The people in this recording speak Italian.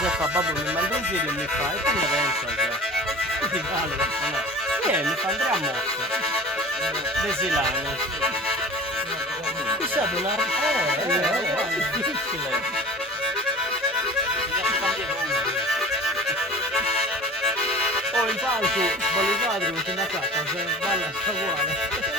se fa babbo mi manda un giro e mi fa, e come pensa? Cioè, ti vale, no. Mi fa andare a mossa. Desilano. Chissà, una... è difficile. Oh, in palco, sbagliato, non ti da cacca, se balla sta uguale.